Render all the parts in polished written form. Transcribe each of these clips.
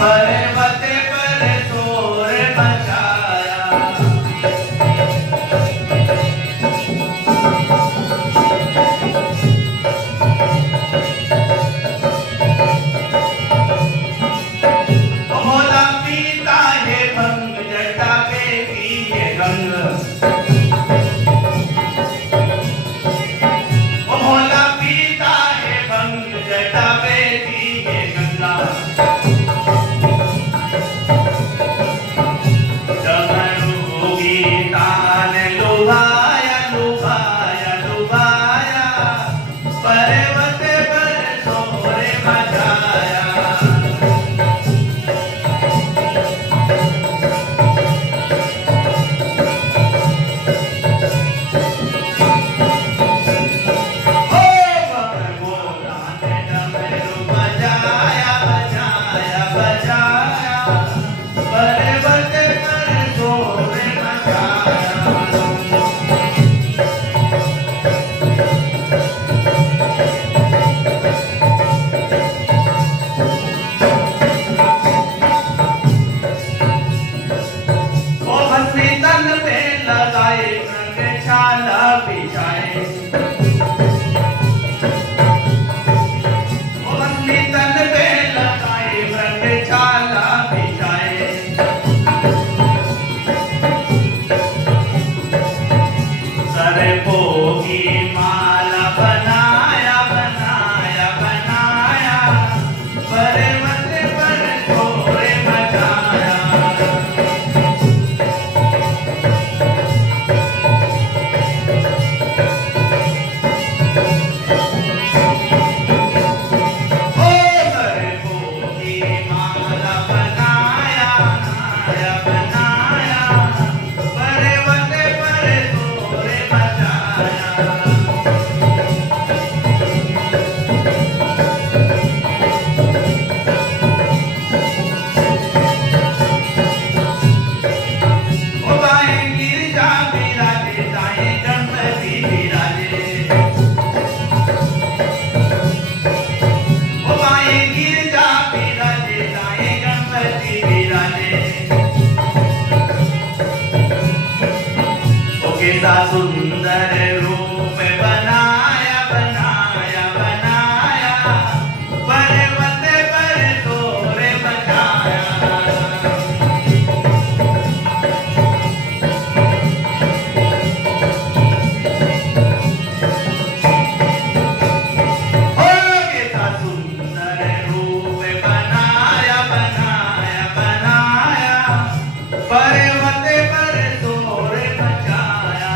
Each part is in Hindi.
पर्वत पर शोर मचाया। भोला पीता है भंग जटा पे पिए गंग। भोला पीता है भंग जटा पे पिए गंगा। डमरू गीतान लुभाया लुभाया लुभाया। पर्वत पर शोर मचाया। छाला बिछाए तन पे लगाए मृग छाला बिछाए। सरपो की माला बनाया बनाया बनाया। पर्वत पर शोर मचाया। कैसा सुंदर रूप बनाया बनाया बनाया। पर्वत पर शोर मचाया। कैसा सुंदर रूप बनाया बनाया बनाया। पर्वत पर शोर मचाया।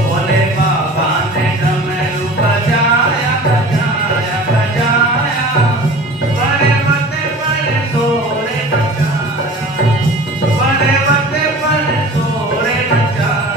भोले बाबा ने डमरू बजाया बजाया बजाया। पर्वत पर शोर मचाया। पर्वत पर शोर मचाया।